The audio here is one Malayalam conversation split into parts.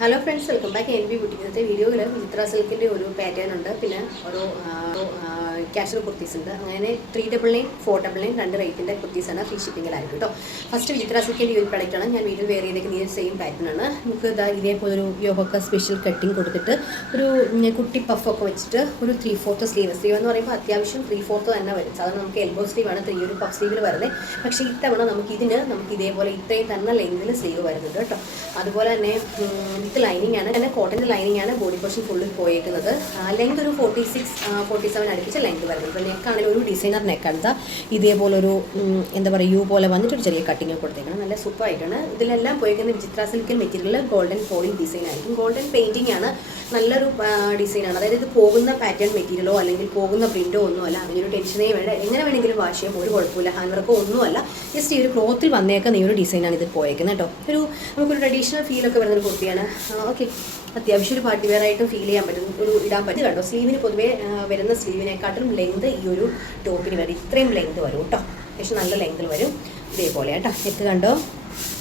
Hello friends welcome back N B boutique ഇന്നത്തെ വീഡിയോയിൽ മിത്ര സിൽക്കിന്റെ ഒരു പാറ്റേൺ ഉണ്ട്. പിന്നെ ഒരു ക്യാഷ്വൽ കുർത്തീസ് ഉണ്ട്. അങ്ങനെ three double nine four double nine രണ്ട് റേറ്റിന്റെ കുർത്തീസാണ് ഫ്രീ ഷിപ്പിങ്ങിലായിരിക്കും കേട്ടോ ഫസ്റ്റ് മിത്ര സിൽക്കിന്റെ ഒരു പ്രൊഡക്റ്റാണ് ഞാൻ വീഡിയോ വേറെ ചെയ്തേക്കുന്ന ഈ സെയിം പാറ്റേൺ ആണ്. നമുക്ക് ഇതാ ഇതേപോലെ ഒരു യോഗ സ്പെഷ്യൽ കട്ടിങ് കൊടുത്തിട്ട് ഒരു കുട്ടി പഫൊക്കെ വെച്ചിട്ട് ഒരു ത്രീ ഫോർത്ത് സ്ലീവ് സ്ലീവ് എന്ന് പറയുമ്പോൾ അത്യാവശ്യം ത്രീ ഫോർത്ത് തന്നെ വരും. സാധാരണ നമുക്ക് എൽബോ സ്ലീവ് ആണ് ത്രീ ഒരു പഫ് സ്ലീവിൽ വരുന്നത് പക്ഷേ ഇത്തവണ നമുക്ക് ഇതിന് നമുക്ക് ഇതേപോലെ ഇത്രയും തന്നെ ലെങ്തിൽ സ്ലീവ് വരുന്നുണ്ട് കേട്ടോ അതുപോലെ തന്നെ വിത്ത് ലൈനിങ് ആണ്. തന്നെ കോട്ടന്റെ ലൈനിങ് ആണ് ബോഡി പോർഷൻ ഫുള്ളിൽ പോയേക്കുന്നത്. ലെങ്ത് ഒരു ഫോർട്ടി സിക്സ് ഫോർട്ടി സെവൻ അടുപ്പിച്ച ലെങ്ത് വരുന്നത്. നെക്കാണെങ്കിൽ ഒരു ഡിസൈനർ നെക്കാണ് ദാ ഇതേപോലെ ഒരു എന്താ പറയുക യു പോലെ വന്നിട്ട് ഒരു ചെറിയ കട്ടിങ് കൊടുത്തേക്കണം. നല്ല സൂപ്പർ ആയിട്ടാണ്. ഇതിലെല്ലാം പോയിരിക്കുന്ന Vichitra material golden foiling design ആയിരിക്കും. ഗോൾഡൻ പെയിന്റിംഗ് ആണ്. നല്ലൊരു ഡിസൈനാണ്. അതായത് ഇത് പോകുന്ന പാറ്റേൺ മെറ്റീരിയലോ അല്ലെങ്കിൽ പോകുന്ന പ്രിന്റോ ഒന്നുമല്ല അതിനൊരു ടെൻഷനേ വേണ്ട. എങ്ങനെ വേണമെങ്കിലും വാഷ് ചെയ്യാം. ഒരു കുഴപ്പമില്ല. ഹാൻഡ് വർക്കോ ഒന്നുമല്ല ജസ്റ്റ് ഈ ഒരു ക്ലോത്തിൽ വന്നേക്കുന്ന ഈ ഒരു ഡിസൈനാണ് ഇത് പോയേക്കുന്നത് കേട്ടോ. ഒരു നമുക്കൊരു ട്രഡീഷണൽ ഫീലൊക്കെ വരുന്നൊരു കുർത്തിയാണ്. ഓക്കെ അത്യാവശ്യം ഒരു പാർട്ടി വെയർ ഫീൽ ചെയ്യാൻ പറ്റും. ഒരു ഇടാൻ പറ്റും കേട്ടോ. സ്ലീവിന് പൊതുവേ വരുന്ന സ്ലീവിനെക്കാട്ടും ലെങ്ത് ഈ ഒരു ടോപ്പിന് വരും. ഇത്രയും ലെങ്ത് വരും കേട്ടോ. അത്യാവശ്യം നല്ല ലെങ്തിൽ വരും. ഇതേപോലെ കേട്ടോ നെക്ക് കണ്ടോ?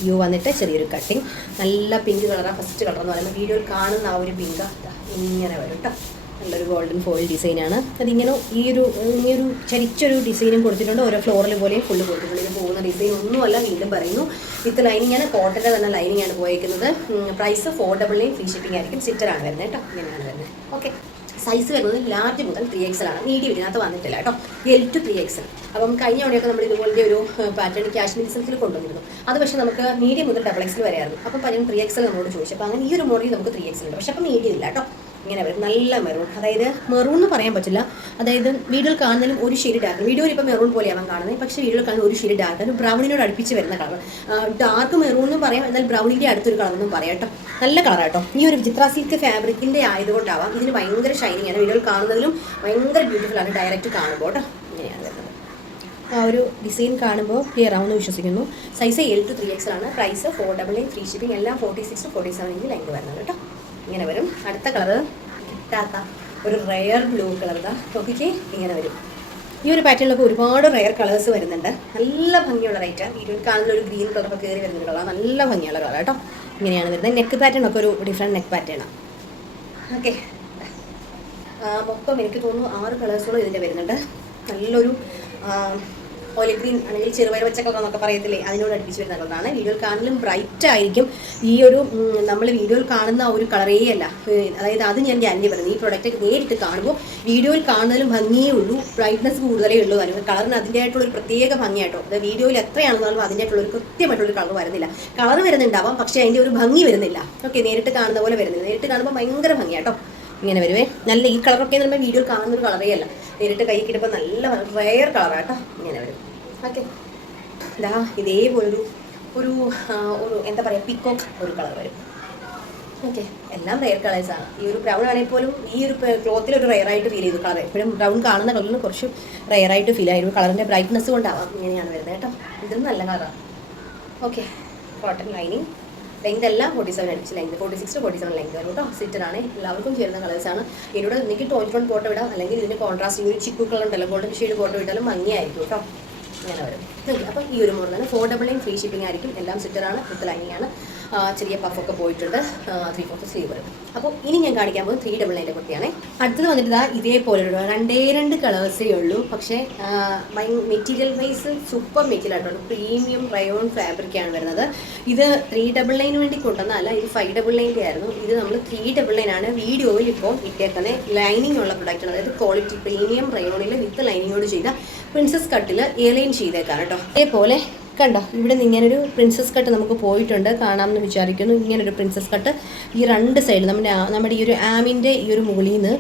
യു വന്നിട്ട് ചെറിയൊരു കട്ടിങ് നല്ല പിങ്ക് കളറാണ് ഫസ്റ്റ് കളർ എന്ന് പറയുന്നത് വീഡിയോയിൽ കാണുന്ന ആ ഒരു പിങ്ക് ഇങ്ങനെ വരും കേട്ടോ നല്ലൊരു ഗോൾഡൻ ഫോയിൽ ഡിസൈനാണ് അതിങ്ങനെ ഈ ഒരു ഇങ്ങനൊരു ചരിച്ചൊരു ഡിസൈനും കൊടുത്തിട്ടുണ്ട്. ഓരോ ഫ്ലോറിൽ പോലെയും ഫുള്ള് കൊടുത്തിട്ടുണ്ട്. പോകുന്ന ഡിസൈൻ ഒന്നുമല്ല വീണ്ടും പറയുന്നു. വിത്ത് ലൈനിങ് ആണ് കോട്ടന്റെ തന്നെ ലൈനിങ് ആണ് പോയേക്കുന്നത് price four double nine free shipping ആയിരിക്കും. സിറ്ററാണ് വരുന്നത് കേട്ടോ. ഇങ്ങനെയാണ് വരുന്നത്. ഓക്കെ സൈസ് വരുന്നത് ലാർജ് മുതൽ ത്രീ എക്സൽ ആണ് മീഡിയം ഇതിനകത്ത് വന്നിട്ടില്ല കേട്ടോ. എൽ ടു ത്രീ എക്സൽ അപ്പം കഴിഞ്ഞ തവണയൊക്കെ നമ്മൾ ഇതുപോലത്തെ ഒരു പാറ്റേൺ കാശ്മീർ സിൽക്കിൽ കൊണ്ടുവന്നിരുന്നു. അത് പക്ഷേ നമുക്ക് മീഡിയം മുതൽ ഡബിൾ എക്സൽ വരെയായിരുന്നു. അപ്പം പലരും ത്രീ എക്സൽ നമ്മളോട് ചോദിച്ചു. അപ്പോൾ അങ്ങനെ ഈ ഒരു മോഡൽ നമുക്ക് ത്രീ എക്സൽ ഉണ്ട് പക്ഷേ അപ്പം മീഡിയം ഇല്ല കേട്ടോ. ഇങ്ങനെ വരും. നല്ല മെറൂൺ അതായത് മെറൂൺ എന്ന് പറയാൻ പറ്റില്ല. അതായത് വീഡിയോയിൽ കാണുന്നതിലും ഒരു ഷെയ്ഡ് ഡാർക്ക് വീഡിയോയിൽ ഇപ്പോൾ മെറൂൺ പോലെയാവാൻ കാണുന്നത്. പക്ഷേ വീഡിയോയിൽ കാണുന്ന ഒരു ഷെയ്ഡ് ഡാർക്ക് ഒരു ബ്രൗണിനോട് അടുപ്പിച്ച് വരുന്ന കളർ ഡാർക്ക് മെറൂൺ എന്ന് പറയാം. എന്നാൽ ബ്രൗണിന്റെ അടുത്തൊരു കളർ എന്നും പറയാം കേട്ടോ. നല്ല കളർ കേട്ടോ. ഈ ഒരു ചിത്ര സിൽക്ക് ഫാബ്രിക്കിന്റെ ആയതുകൊണ്ടാവാം. ഇതിന് ഭയങ്കര ഷൈനിങ് ആണ്. വീഡിയോയിൽ കാണുന്നതിലും ഭയങ്കര ബ്യൂട്ടിഫുൾ ആണ് ഡയറക്റ്റ് കാണുമ്പോൾ കേട്ടോ. ഇങ്ങനെയാണ് വരുന്നത്. ആ ഒരു ഡിസൈൻ കാണുമ്പോൾ ക്ലിയർ ആവുമെന്ന് വിശ്വസിക്കുന്നു. Size L two three X ആണ്. Price four double nine free shipping എല്ലാം forty six forty seven inch length വരുന്നത് കേട്ടോ. ഇങ്ങനെ വരും. അടുത്ത കളർ കിട്ടാത്ത ഒരു റെയർ ബ്ലൂ കളർ ഇതാ. നോക്കിക്കേ ഇങ്ങനെ വരും. ഈ ഒരു പാറ്റേണിലൊക്കെ ഒരുപാട് റെയർ കളേഴ്സ് വരുന്നുണ്ട്. നല്ല ഭംഗിയുള്ള റൈറ്റ് വീഡിയോയിൽ കാണുന്ന ഒരു ഗ്രീൻ കളറൊക്കെ കയറി വരുന്ന കളർ നല്ല ഭംഗിയുള്ള കളർ കേട്ടോ. ഇങ്ങനെയാണ് വരുന്നത്. നെക്ക് പാറ്റേൺ ഒക്കെ ഒരു ഡിഫറെന്റ് നെക്ക് പാറ്റേണാണ് ഓക്കെ മൊത്തം എനിക്ക് തോന്നുന്നു ആറ് കളേഴ്സോളം ഇതിന്റെ വരുന്നുണ്ട്. നല്ലൊരു ഒലി ഗ്രീൻ അല്ലെങ്കിൽ ചെറുപയർ പച്ച കളർ എന്നൊക്കെ പറയത്തില്ലേ അതിനോട് അടുപ്പിച്ച് വരുന്ന കളറാണ്. വീഡിയോയിൽ കാണലും ബ്രൈറ്റ് ആയിരിക്കും. ഈ ഒരു നമ്മൾ വീഡിയോയിൽ കാണുന്ന ഒരു കളറേ അല്ല. അതായത് അത് ഞാൻ ഗ്യാരണ്ടി പറയുന്നത് ഈ പ്രൊഡക്റ്റ് നേരിട്ട് കാണുമ്പോൾ വീഡിയോയിൽ കാണുന്നതിലും ഭംഗിയേ ഉള്ളൂ. ബ്രൈറ്റ്നസ് കൂടുതലേ ഉള്ളൂ അതിന്. കളറിന് അതിന്റെതായിട്ടുള്ള ഒരു പ്രത്യേക ഭംഗിയായിട്ടോ അത് വീഡിയോയിൽ എത്രയാണെന്നാലും അതിന്റെതായിട്ടുള്ള ഒരു കൃത്യമായിട്ടുള്ള കളർ വരുന്നില്ല. കളർ വരുന്നുണ്ടാവാം പക്ഷേ അതിന്റെ ഒരു ഭംഗി വരുന്നില്ല. ഓക്കെ നേരിട്ട് കാണുന്ന പോലെ വരുന്നില്ല. നേരിട്ട് കാണുമ്പോൾ ഭയങ്കര ഭംഗിയാട്ടോ. ഇങ്ങനെ വരുവേ. നല്ല ഈ കളറൊക്കെ പറയുമ്പോൾ വീഡിയോയിൽ കാണുന്ന ഒരു കളറേ അല്ല. നേരിട്ട് കൈ കിട്ടുമ്പോൾ നല്ല റെയർ കളറാട്ടോ ഇങ്ങനെ വരും. ഓക്കെ ഇതാ ഇതേപോലൊരു ഒരു ഒരു എന്താ പറയുക പിക്കോക്ക് ഒരു കളർ വരും. ഓക്കെ എല്ലാം റെയർ കളേഴ്സാണ് ഈ ഒരു ബ്രൗൺ ആണെങ്കിൽ പോലും ഈ ഒരു ക്ലോത്തിൽ ഒരു റെയർ ആയിട്ട് ഫീൽ ചെയ്തു കളർ എപ്പോഴും ബ്രൗൺ കാണുന്ന കളറിന് കുറച്ച് റെയർ ആയിട്ട് ഫീൽ ആയിരുന്നു. കളറിന്റെ ബ്രൈറ്റ്നെസ് കൊണ്ടാവാം ഇങ്ങനെയാണ് വരുന്നത് കേട്ടോ. ഇതും നല്ല കളറാണ് ഓക്കെ കോട്ടൺ ലൈനിങ് ലെങ്ത് എല്ലാം ഫോർട്ടി സെവൻ അടിച്ച് length forty six forty seven length വരും കേട്ടോ സിറ്ററാണ് എല്ലാവർക്കും ചേരുന്ന കളേഴ്സ് ആണ്. ഇതിനോട് എനിക്ക് ടോൺ ടോൺ ഫോട്ടോ ഇടാം. അല്ലെങ്കിൽ ഇതിന് കോൺട്രാസ്റ്റ് ഒരു ചിക്കു കളർ ഉണ്ടല്ലോ ഗോൾഡൻ ഷെയ്ഡ് ഫോട്ടോ ഇട്ടാലും ഭംഗിയായിരിക്കും കേട്ടോ. ഇങ്ങനെ വരും. ഓക്കെ അപ്പം ഈ ഒരു മോഡലാണ് four double nine free shipping ആയിരിക്കും. എല്ലാം സിറ്ററാണ് വിത്ത് ലൈനിങ് ആണ്. ചെറിയ പഫൊക്കെ പോയിട്ടുണ്ട്. ത്രീ ഫോർത്ത് സ്ലീവ് അപ്പോൾ ഇനി ഞാൻ കാണിക്കാൻ പോകുന്നത് ത്രീ ഡബിൾ നയന്റെ കുട്ടിയാണ്. അടുത്തത് വന്നിട്ട് ഇതാ ഇതേപോലെ രണ്ടേ രണ്ട് കളേഴ്സേ ഉള്ളൂ. പക്ഷേ മെറ്റീരിയൽ വൈസ് സൂപ്പർ മെറ്റീരിയൽ ആയിട്ടുണ്ട്. പ്രീമിയം റയോൺ ഫാബ്രിക്കാണ് വരുന്നത്. ഇത് ത്രീ ഡബിൾ നയന് വേണ്ടി കൊണ്ടുവന്നതല്ല ഇത് ഫൈവ് ഡബിൾ നയന്റെ ആയിരുന്നു. ഇത് നമ്മൾ ത്രീ ഡബിൾ നയൻ ആണ് വീഡിയോയിൽ ഇപ്പോൾ ഇട്ടേക്കുന്ന. ലൈനിങ് ഉള്ള പ്രൊഡക്റ്റാണ് അതായത് ക്വാളിറ്റി പ്രീമിയം റയോണിൽ വിത്ത് ലൈനിങ്ങോട് ചെയ്ത പ്രിൻസസ് കട്ടിൽ എയർലൈൻ ചെയ്തേക്കാണ് കേട്ടോ. അതേപോലെ കണ്ടോ? ഇവിടെ നിന്ന് ഇങ്ങനൊരു പ്രിൻസസ് കട്ട് നമുക്ക് പോയിട്ടുണ്ട്. കാണാമെന്ന് വിചാരിക്കുന്നു. ഇങ്ങനൊരു പ്രിൻസസ് കട്ട് ഈ രണ്ട് സൈഡ് നമ്മുടെ നമ്മുടെ ഈ ഒരു ആമിന്റെ ഈ ഒരു മുകളിൽ നിന്ന്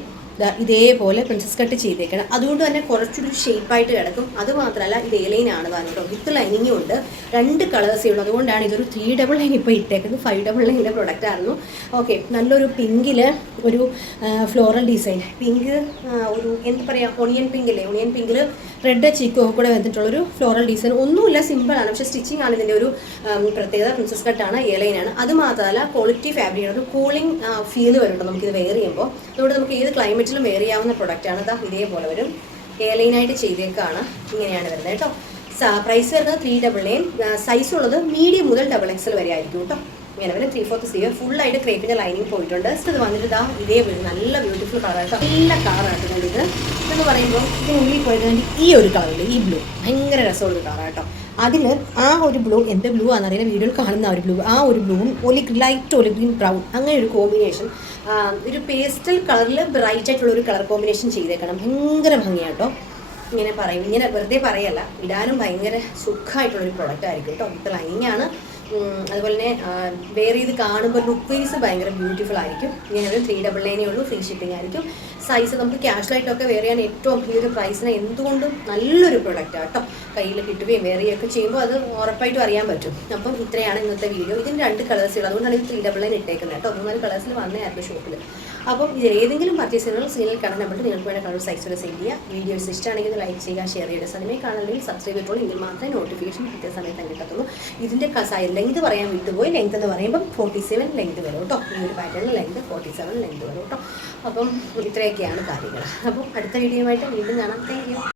ഇതേപോലെ പ്രിൻസസ് കട്ട് ചെയ്തേക്കണം. അതുകൊണ്ട് തന്നെ കുറച്ചൊരു ഷേപ്പായിട്ട് കിടക്കും. അതുമാത്രമല്ല ഇത് എലൈൻ ആണ് കേട്ടോ. വിത്ത് ലൈനിങ്ങും ഉണ്ട്. രണ്ട് കളേഴ്സേ ഉള്ളൂ. അതുകൊണ്ടാണ് ഇതൊരു ത്രീ ഡബിൾ ലൈൻ ഇപ്പോൾ ഇട്ടേക്കുന്നത്. ഫൈവ് ഡബിൾ ലൈനിന്റെ പ്രൊഡക്റ്റ് ആയിരുന്നു. ഓക്കെ നല്ലൊരു പിങ്കിൽ ഒരു ഫ്ലോറൽ ഡിസൈൻ പിങ്ക് ഒരു എന്താ പറയുക ഒണിയൻ പിങ്കില്ലേ ഒണിയൻ പിങ്കിൽ റെഡ് ചീക്കോ കൂടെ വന്നിട്ടുള്ളൊരു ഫ്ലോറൽ ഡിസൈൻ ഒന്നുമില്ല സിമ്പിളാണ് പക്ഷേ സ്റ്റിച്ചിങ് ആണ് ഇതിന്റെ ഒരു പ്രത്യേകത. പ്രിൻസസ് കട്ടാണ് എലൈനാണ് അത് മാത്രമല്ല ക്വാളിറ്റി ഫാബ്രിക്കാണ് ഒരു കൂളിംഗ് ഫീൽ വരുന്നുണ്ട് നമുക്കിത് വെയർ ചെയ്യുമ്പോൾ അതുകൊണ്ട് നമുക്ക് ഏത് ക്ലൈമറ്റിലും വെയർ ചെയ്യാവുന്ന പ്രൊഡക്റ്റാണ് ഇതാ ഇതേപോലെ വരും. എയർലൈനായിട്ട് ചെയ്തേക്കാണ്. ഇങ്ങനെയാണ് വരുന്നത് കേട്ടോ. പ്രൈസ് വരുന്നത് ത്രീ ഡബിൾ നയൻ സൈസ് ഉള്ളത് മീഡിയം മുതൽ ഡബിൾ എക്സൽ വരെ ആയിരിക്കും കേട്ടോ. ഇങ്ങനെ വരും. ത്രീ ഫോർത്ത് സീവ് ഫുള്ളായിട്ട് ക്രേപ്പിന്റെ ലൈനിങ് പോയിട്ടുണ്ട്. ഇത് വന്നിട്ട് ഇതാ വരും. നല്ല ബ്യൂട്ടിഫുൾ കളറായിട്ട് നല്ല കളറായിട്ട് ഇത്. എന്ന് പറയുമ്പോൾ ഇതിനുള്ളിൽ പോയിട്ട് ഈ ഒരു കളറിൽ ഈ ബ്ലൂ ഭയങ്കര രസമുള്ള കളറാട്ടോ അതിൽ ആ ഒരു ബ്ലൂ എന്ത് ബ്ലൂ ആണെന്നറിയില്ല വീഡിയോയിൽ കാണുന്ന ആ ഒരു ബ്ലൂ ആ ഒരു ബ്ലൂവും olive light olive green brown അങ്ങനെ ഒരു കോമ്പിനേഷൻ ഒരു പേസ്റ്റൽ കളറിൽ ബ്രൈറ്റ് ആയിട്ടുള്ള ഒരു കളർ കോമ്പിനേഷൻ ചെയ്തേക്കണം. ഭയങ്കര ഭംഗിയാട്ടോ. ഇങ്ങനെ പറയും. ഇങ്ങനെ വെറുതെ പറയല്ല. ഇടാനും ഭയങ്കര സുഖമായിട്ടുള്ളൊരു പ്രൊഡക്റ്റ് ആയിരിക്കും കേട്ടോ ഇത്ര ലൈനിങ് ആണ്. അതുപോലെ തന്നെ വെയർ ചെയ്ത് കാണുമ്പോൾ ലുക്ക് വൈസ് ഭയങ്കര ബ്യൂട്ടിഫുൾ ആയിരിക്കും. ഒരു ത്രീ ഡബിൾ നയനേ ഉള്ളൂ ഫ്രീ ഷിപ്പിംഗ് ആയിരിക്കും. സൈസ് നമുക്ക് ക്യാഷ്വലായിട്ടൊക്കെ വെയർ ചെയ്യാൻ ഏറ്റവും ഈ ഒരു പ്രൈസിന് എന്തുകൊണ്ടും നല്ലൊരു പ്രൊഡക്റ്റ് ആട്ടോ കയ്യിൽ കിട്ടുകയും വെയർ ചെയ്യുകയൊക്കെ ചെയ്യുമ്പോൾ അത് ഉറപ്പായിട്ടും അറിയാൻ പറ്റും. അപ്പം ഇത്രയാണ് ഇന്നത്തെ വീഡിയോ ഇതിന് രണ്ട് കളേഴ്സ് ഉള്ളത് അതുകൊണ്ടാണ് ഇത് ത്രീ ഡബിൾ നയൻ ഇട്ടേക്കുന്നത് കേട്ടോ. മൂന്നാൽ കളേഴ്സിൽ വന്നതായിരുന്നു ഷോപ്പിൽ അപ്പം ഇത് ഏതെങ്കിലും പർച്ചേസ് ചെയ്യുന്ന സീനിൽ കാണാൻ നമ്പർ നിങ്ങൾക്ക് വേണ്ട കളർ സൈസ് വരെ സെൻഡ് ചെയ്യുക വീഡിയോസ് ഇഷ്ടമാണെങ്കിൽ ലൈക്ക് ചെയ്യുക ഷെയർ ചെയ്യുക. സമയം കാണണമെങ്കിൽ സബ്സ്ക്രൈബ് ചെയ്തോളൂ. എങ്കിൽ മാത്രമേ നോട്ടിഫിക്കേഷൻ കിട്ടിയ സമയത്ത് കിട്ടത്തുള്ളൂ. ഇതിന്റെ ലെങ്ത് പറയാൻ വിട്ടുപോയി. ലെങ്ത് എന്ന് പറയുമ്പം ഫോർട്ടി സെവൻ ലെങ്ത് വരും കേട്ടോ. ഈ ഒരു പാറ്റേണിൽ ലെങ്ത് ഫോർട്ടി സെവൻ ലെങ്ത് വരും കേട്ടോ. അപ്പം ഇത്രയൊക്കെയാണ് കാര്യങ്ങൾ അപ്പം അടുത്ത വീഡിയോയുമായിട്ട് വീണ്ടും കാണാം. താങ്ക്